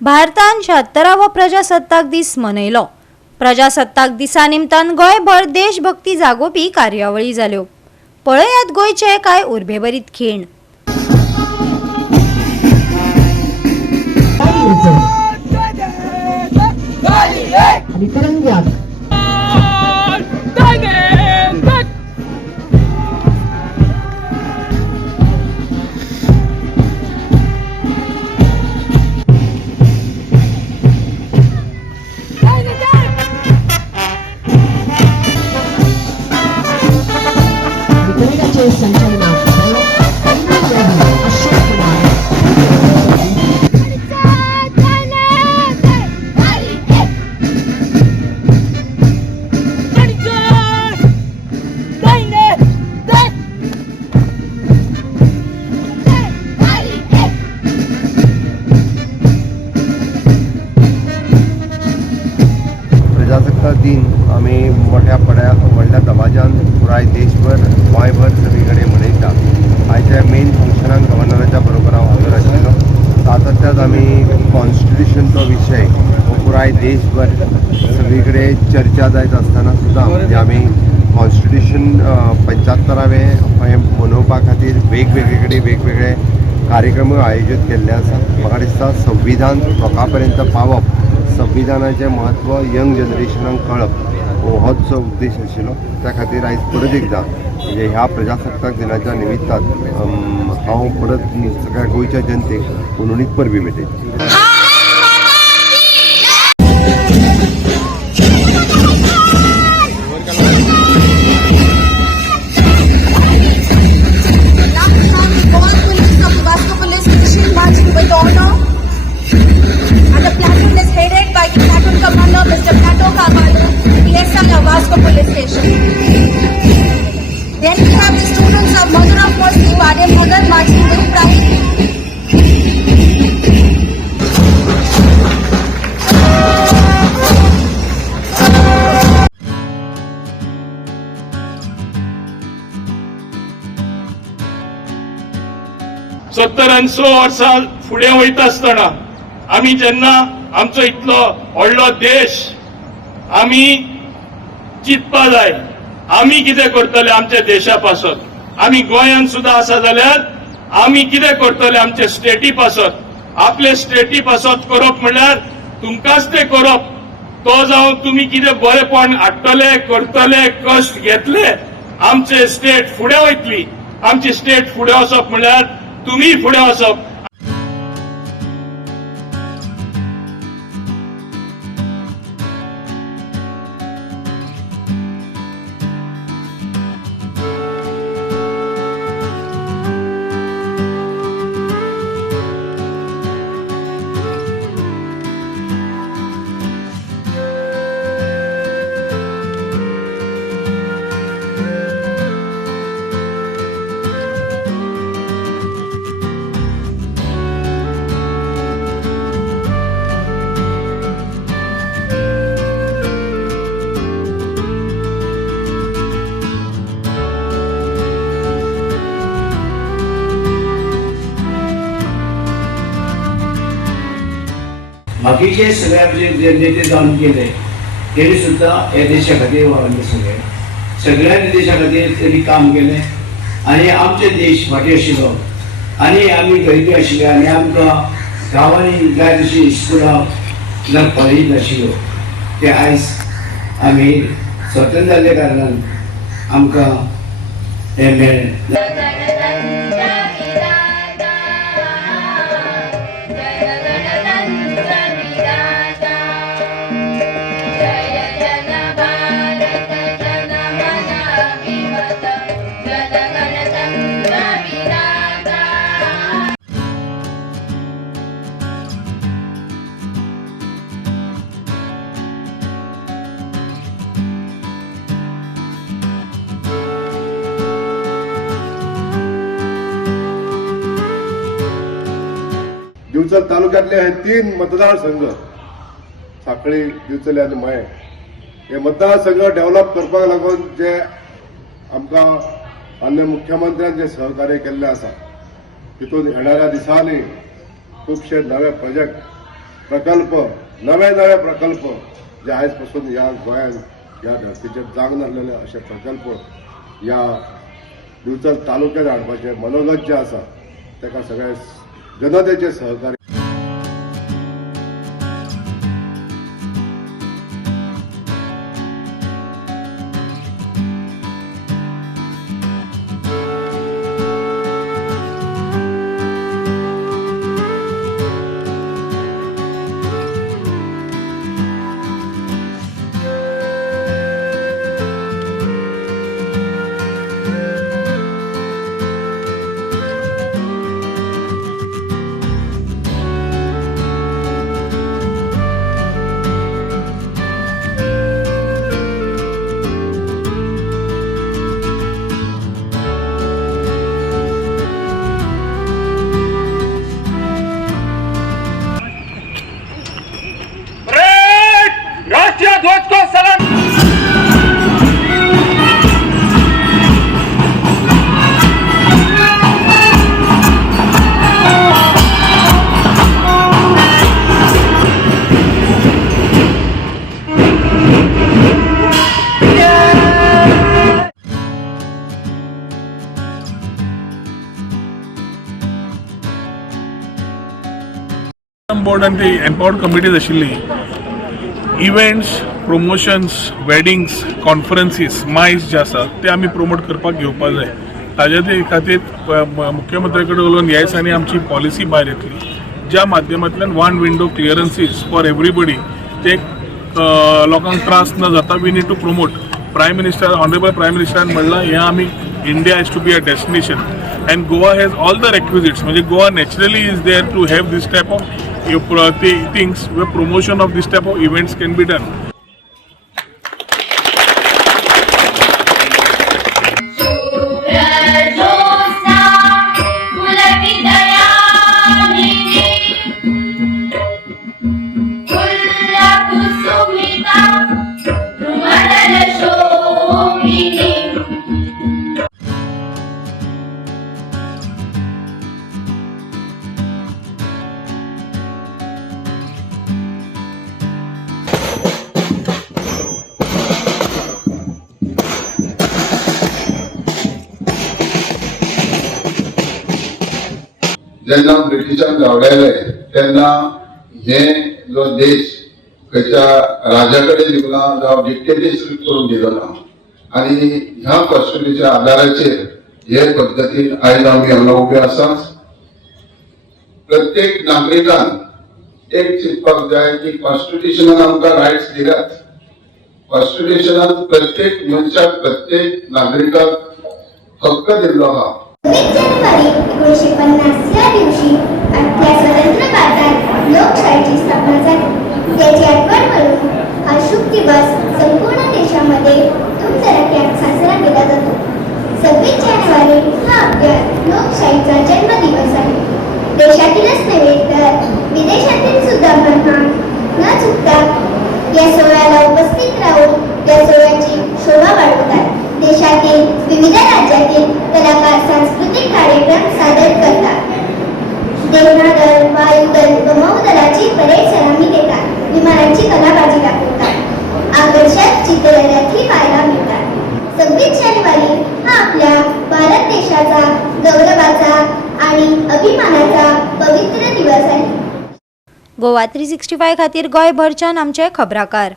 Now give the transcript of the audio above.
भारतान 76वा प्रजासत्ताक दीस मनयलो। प्रजासत्ताक दिसा निमतान गोंयभर देशभक्ती जागोवपी कार्यावळी जाल्यो। पळयात गोंयचे कांय उर्बेभरीत खीण। प्रजासत्ताक दिन आम्ही मोठ्या व्हडल्या दबाज्यान पुराय देशभर गोंयभर सगळीकडे मनयता। आयच्या मेन फंक्शनाक गव्हर्नराच्या बरोबर हांव हजर आशिल्लो। सातत्यात आम्ही कॉन्स्टिट्यूशनचो विशय हो पुराय देशभर सगळीकडे चर्चा जायत आसतना सुद्दां म्हणजे आमी कॉन्स्टिट्यूशन 75वे हे मनोवपा खातीर वेगवेगळे कडेन वेगवेगळे कार्यक्रम आयोजीत केल्ले आसात। म्हाका दिसता संविधान लोकां पर्यंत पावप, संविधानाचें म्हत्व यंग जनरेशनाक कळप होच उद्देश आशिल्लो। त्या खातीर आयज परत एकदां म्हणजे ह्या प्रजासत्ताक दिनाच्या निमित्तान हांव परत सगळ्या गोंयच्या जनतेक उलोवणीक परबी भेटयता। Mr. Plato Carvalho, PSI of Vasco Police Station. Then we have the students of Mother of Mercy, Guardian Mother, marching with pride. वर्सां फुडें वयता आसतना आमी जेन्ना आमचो इतलो व्हडलो देश आमी चिंतपा जाय आमी कितें करतले आमच्या देशा पासत। आमी गोंयांत सुद्दां आसा जाल्यार आमी कितें करतले आमच्या स्टेटी पासत। आपले स्टेटी पासत करप म्हणल्यार तुमकांच तें करप, तो जावन तुमी कितें बरेपण हाडटले करतले कश्ट घेतले आमचे स्टेट फुडें वयतली। आमची स्टेट फुडें वचप म्हणल्यार तुमी फुडें वचप। बाकीचे सगळे जे नेते जावन गेले तेणी सुद्धा या देशा खातीर वावरले। सगळ्या देशा खातीर त्यांनी काम केले आणि आमचे देश फाटी आशिल्लो आणि आमी गरिबी आशिल्ले आणि आमकां गांवांनी जाय तशी स्कुलां ना कॉलेज नाशिल्ल्यो ते आयज आमी स्वतंत्र जाल्ले कारणान आमकां हे मेळ्ळें। दिवचल तालुक्यातले हे 3 मतदारसंघ साखळी, दिवचले आनी मये हे मतदारसंघ डेव्हलप करपाक लागून जे आमकां माननीय मुख्यमंत्र्यान जे सहकार्य केल्ले आसा तितून येणाऱ्या दिसांनी खूबशे नवे प्रोजेक्ट प्रकल्प नवे नवे प्रकल्प जे आयज पासून ह्या गोंयांत ह्या धर्तीचेर जावंक नासलेले अशे प्रकल्प ह्या दिवचल तालुक्यात हाडपाचे मनोगत जे आसा ताका सगळे जनतेचे सहकार्य राष्ट्रीय ध्वज को सलाम। बोर्ड आणि ती एम्पावर्ड कमिटीज आशिल्ली इव्हेंट्स प्रमोशन्स वेडिंग्स कॉन्फरन्सीस मायज जे आसा ते आमी प्रमोट करपाक घेवपाक जाय ताजे खातीर मुख्यमंत्री कडेन उलोवन ह्या दिसांनी आमची पॉलिसी भायर येतली ज्या माध्यमांतल्यान one window clearances for everybody ते लोकांक त्रास न जाता we need to promote prime minister honourable prime मिनिस्टरान म्हणलां हें आमी India has to be a destination and Goa has all the requisites म्हणजे Goa naturally is there to have this type of things where promotion of this type of events can be done. जेन्ना ब्रिटिशांक गावडायले तेन्ना हे जो देश खंयच्या राजा कडेन दिवना जावं डिक्टेटरशिप करून दिलो ना आनी ह्या कॉन्स्टिट्युशनच्या आदाराचेर हे पद्दतीन आयज आमी हांगा उबे आसा प्रत्येक नागरिकान एक चिंतपाक जाय की कॉन्स्टिट्युशनान आमकां रायट्स दिल्यात कॉन्स्टिट्युशनान प्रत्येक मनशाक प्रत्येक नागरिकाक हक्क दिल्लो आहा 26 जानेवारी 1950 या दिवशी आपल्या स्वतंत्र भारतात लोकशाहीची स्थापना झाली. त्याची आठवण म्हणून हा शुभ दिवस संपूर्ण देशामध्ये धूमधडाक्यात साजरा केला जातो. 26 जानेवारी हा आपल्या लोकशाहीचा जन्मदिवस आहे. देशातीलच नव्हे तर विदेशातील सुद्धा ब्राह्मण न चुकता या सोहळ्याला उपस्थित राहून या सोहळ्याची शोभा वाढवतात. देशातील विविध राज्यातील कलाकार सांस्कृतिक कार्यक्रम सादर करतात. देवनादल वायुदल व नौदलाची परेड सलामी देतात. विमानांची कलाबाजी दाखवतात. आकर्षक चित्ररथही पाहायला मिळतात. 26 जानेवारी हा आपल्या भारत देशाचा गौरवाचा आणि अभिमानाचा पवित्र दिवस आहे. गोवा 365 खातीर गोंयभरच्यान आमचे खबराकार.